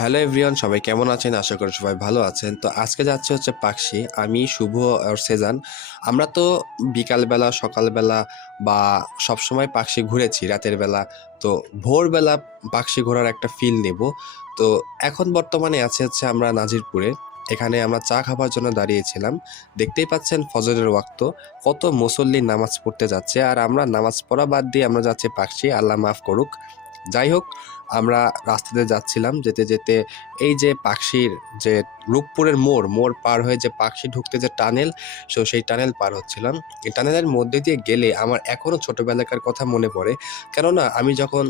Hello everyone, সবাই কেমন আছেন? আশা করি সবাই ভালো আছেন। তো আজকে যাচ্ছে হচ্ছে পাকশি। আমি শুভ আর সেজান। আমরা তো বিকালবেলা, সকালবেলা বা সবসময় পাকশি ঘুরেছি রাতের বেলা। তো ভোরবেলা পাকশি ঘোরার একটা ফিল নেব। তো এখন বর্তমানে আছে হচ্ছে আমরা নাজিরপুরে। এখানে আমরা চা খাবার জন্য দাঁড়িয়েছিলাম। দেখতেই পাচ্ছেন ফজরের ওয়াক্ত। কত মুসল্লি নামাজ পড়তে যাচ্ছে, আর আমরা নামাজ পড়া বাদ দিয়ে আমরা যাচ্ছি পাকশি। আল্লাহ মাফ করুক। যাই হোক, আমরা রাস্তাতে যাচ্ছিলাম, যেতে যেতে এই যে পাকশির যে রূপপুরের মোড় পার হয়ে যে পাকশি ঢুকতে যে টানেল, সেই টানেল পার হচ্ছিলাম। এই টানেলের মধ্যে দিয়ে গেলে আমার এখনো ছোটবেলাকার কথা মনে পড়ে। কেননা আমি যখন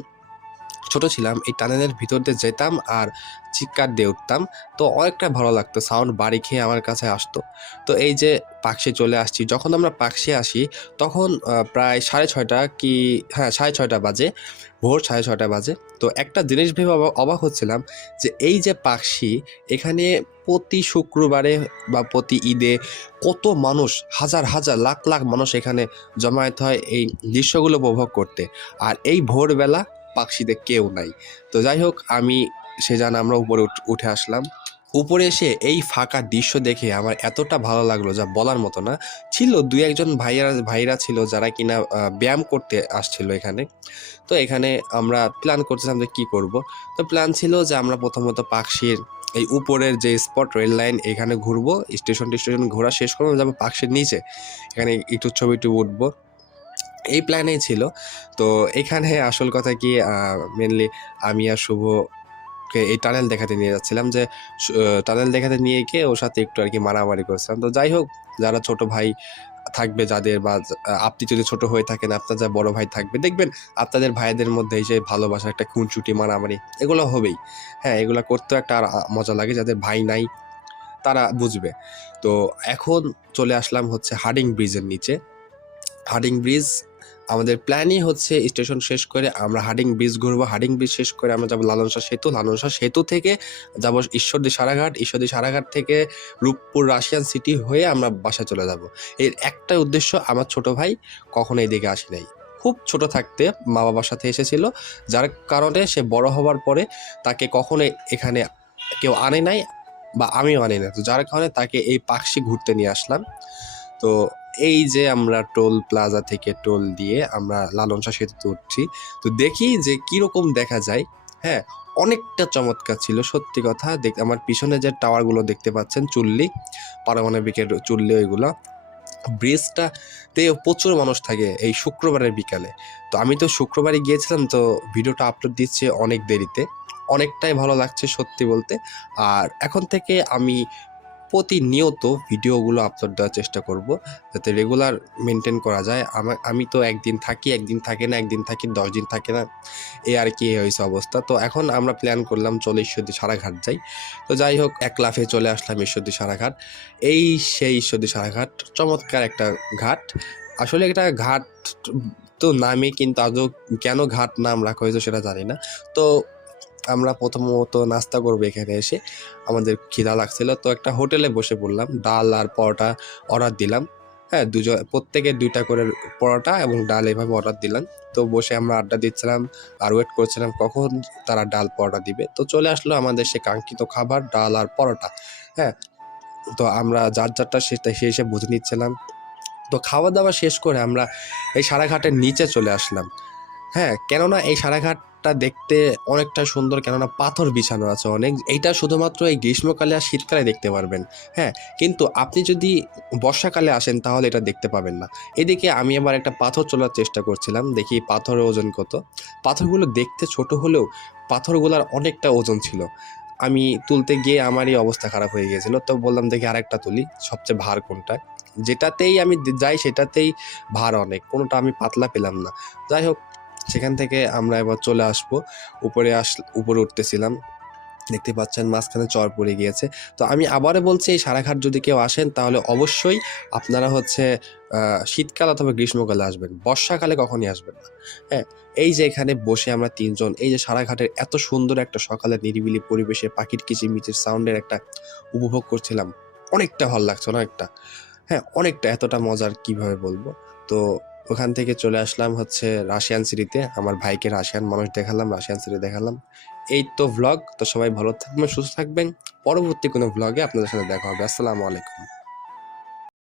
ছোট ছিলাম এই টানেলের ভিতর দিয়ে যেতাম আর চিৎকার দিয়ে উঠতাম। তো অনেকটা ভালো লাগতো, সাউন্ড বাড়ি খেয়ে আমার কাছে আসতো। তো এই যে পাকশি চলে আসছি, যখন আমরা পাকশি আসি তখন প্রায় 6:30 কি, হ্যাঁ 6:30 বাজে, ভোর 6:30 বাজে। তো একটা জিনিস ভেবে অবাক হচ্ছিলাম যে এই যে পাকশি, এখানে প্রতি শুক্রবারে বা প্রতি ঈদে কত মানুষ, হাজার হাজার লাখ লাখ মানুষ এখানে জমায়েত হয় এই দৃশ্যগুলো উপভোগ করতে। আর এই ভোরবেলা পাকশিতে কেউ নাই। তো যাই হোক, আমি সেজান আমরা উপরে উঠে আসলাম। উপরে এসে এই ফাঁকা দৃশ্য দেখে আমার এতটা ভালো লাগলো যা বলার মতো না। ছিল দুই একজন ভাইরা ছিল যারা কিনা ব্যায়াম করতে আসছিল এখানে। তো এখানে আমরা প্ল্যান করছিলাম যে কি করব। তো প্ল্যান ছিল যে আমরা প্রথমত পাকশির এই উপরের যে স্পট রেল লাইন এখানে ঘুরবো, স্টেশন ঘোরা শেষ করবো, যাবো পাকশির নিচে, এখানে একটু ছবি উঠবো, এই প্ল্যানেই ছিল। তো এখানে আসল কথা কি, মেনলি আমি আর শুভকে এই টানেল দেখাতে নিয়ে যাচ্ছিলাম, যে টানেল দেখাতে নিয়ে গিয়ে ওর সাথে একটু আর কি মারামারি করছিলাম। তো যাই হোক, যারা ছোট ভাই থাকবে যাদের, বা আপনি যদি ছোট হয়ে থাকেন আপনার যা বড় ভাই থাকবে, দেখবেন আপনাদের ভাইদের মধ্যে এই যে ভালোবাসা, একটা খুনসুটি মারামারি এগুলো হবেই। হ্যাঁ, এগুলো করতেও একটা আর মজা লাগে, যাদের ভাই নাই তারা বুঝবে। তো এখন চলে আসলাম হচ্ছে হার্ডিং ব্রিজের নিচে। হার্ডিং ব্রিজ, আমাদের প্ল্যানই হচ্ছে স্টেশন শেষ করে আমরা হার্ডিং ব্রিজ ঘুরবো। হার্ডিং ব্রিজ শেষ করে আমরা যাবো লালন শাহ সেতু। লালন শাহ সেতু থেকে যাবো ঈশ্বরদী সারাঘাট। ঈশ্বরদী সারাঘাট থেকে রূপপুর রাশিয়ান সিটি হয়ে আমরা বাসায় চলে যাব। এর একটা উদ্দেশ্য, আমার ছোট ভাই কখনো এদিকে আসে নাই। খুব ছোট থাকতে মা বাবার সাথে এসেছিল, যার কারণে সে বড় হওয়ার পরে তাকে কখনো এখানে কেউ আনে নাই, বা আমিও আনি না। তো যার কারণে তাকে এই পাকশি ঘুরতে নিয়ে আসলাম। তো এই যে আমরা টোল প্লাজা থেকে টোল দিয়ে আমরা লালন শাহ সেতুতে উঠছি। তো দেখি যে কিরকম দেখা যায়। হ্যাঁ, অনেকটা চমৎকার ছিল সত্যি কথা। আমার পিছনে যে টাওয়ারগুলো দেখতে পাচ্ছেন, চুল্লি, পারমাণবিকের চুল্লি, ওইগুলো। ব্রিজটাতে প্রচুর মানুষ থাকে এই শুক্রবারের বিকালে। তো আমি তো শুক্রবারে গিয়েছিলাম, তো ভিডিওটা আপলোড দিচ্ছে অনেক দেরিতে। অনেকটাই ভালো লাগছে সত্যি বলতে। আর এখন থেকে আমি প্রতিনিয়ত ভিডিওগুলো আপলোড দেওয়ার চেষ্টা করব, যাতে রেগুলার মেনটেন করা যায়। আমি তো একদিন থাকি, একদিন থাকে না, একদিন থাকি 10 দিন থাকে না, এই আর কি হয়েছে অবস্থা। তো এখন আমরা প্ল্যান করলাম চলো ঈশ্বরদী সারাঘাট যাই। তো যাই হোক, এক লাফে চলে আসলাম ঈশ্বরদী সারাঘাট। এই সেই ঈশ্বরদী সারাঘাট, চমৎকার একটা ঘাট। আসলে এটা ঘাট তো নামে, কিন্তু আদৌ কেন ঘাট নাম রাখা হয়েছে সেটা জানি না। তো আমরা প্রথমত নাস্তা করবো এখানে এসে, আমাদের খিদা লাগছিল, তো একটা হোটেলে বসে পড়লাম। ডাল আর পরোটা অর্ডার দিলাম। হ্যাঁ, প্রত্যেকে 2টা করে পরোটা এবং ডাল এভাবে অর্ডার দিলাম। তো বসে আমরা আড্ডা দিচ্ছিলাম আর ওয়েট করছিলাম কখন তারা ডাল পরোটা দিবে। তো চলে আসলো আমাদের সে কাঙ্ক্ষিত খাবার, ডাল আর পরোটা। হ্যাঁ, তো আমরা যার যারটা সেটা সে এসে বুঝে নিচ্ছিলাম। তো খাওয়া দাওয়া শেষ করে আমরা এই সারাঘাটের নিচে চলে আসলাম। হ্যাঁ, কেননা এই সারাঘাটটা দেখতে অনেকটা সুন্দর, কেননা পাথর বিছানো আছে অনেক। এইটা শুধুমাত্র এই গ্রীষ্মকালে আর শীতকালে দেখতে পারবেন। হ্যাঁ, কিন্তু আপনি যদি বর্ষাকালে আসেন তাহলে এটা দেখতে পাবেন না। এদিকে আমি আবার একটা পাথর তোলার চেষ্টা করছিলাম, দেখি পাথরের ওজন কত। পাথরগুলো দেখতে ছোট হলেও পাথরগুলোর অনেকটা ওজন ছিল। আমি তুলতে গিয়ে আমারই অবস্থা খারাপ হয়ে গিয়েছিল। তো বললাম দেখি আরেকটা তুলি, সবচেয়ে ভার কোনটা। যেটাতেই আমি যাই সেটাতেই ভার অনেক, কোনোটা আমি পাতলা পেলাম না। যাই হোক, সেখান থেকে আমরা এবার চলে আসবো। উপরে উঠতেছিলাম, দেখতে পাচ্ছেন মাঝখানে চর পড়ে গিয়েছে। তো আমি আবারও বলছি, এই সারাঘাট যদি কেউ আসেন তাহলে অবশ্যই আপনারা হচ্ছে শীতকাল অথবা গ্রীষ্মকালে আসবেন, বর্ষাকালে কখনই আসবেন না। হ্যাঁ, এই যে এখানে বসে আমরা 3জন এই যে সারাঘাটের এত সুন্দর একটা সকালের নিরিবিলি পরিবেশে পাখির কিচিরমিচির সাউন্ডের একটা উপভোগ করছিলাম। অনেকটা ভালো লাগছে, অনেকটা। হ্যাঁ, অনেকটা, এতটা মজার কিভাবে বলবো। তো ওখান থেকে চলে আসলাম হচ্ছে রাশিয়ান সিটিতে। আমার ভাইকে রাশিয়ান মানুষ দেখালাম, রাশিয়ান সিটি দেখালাম। এই তো ভ্লগ। তো সবাই ভালো থাকবেন, সুস্থ থাকবেন। পরবর্তী কোনো ভ্লগে আপনাদের সাথে দেখা হবে। আসসালামু আলাইকুম।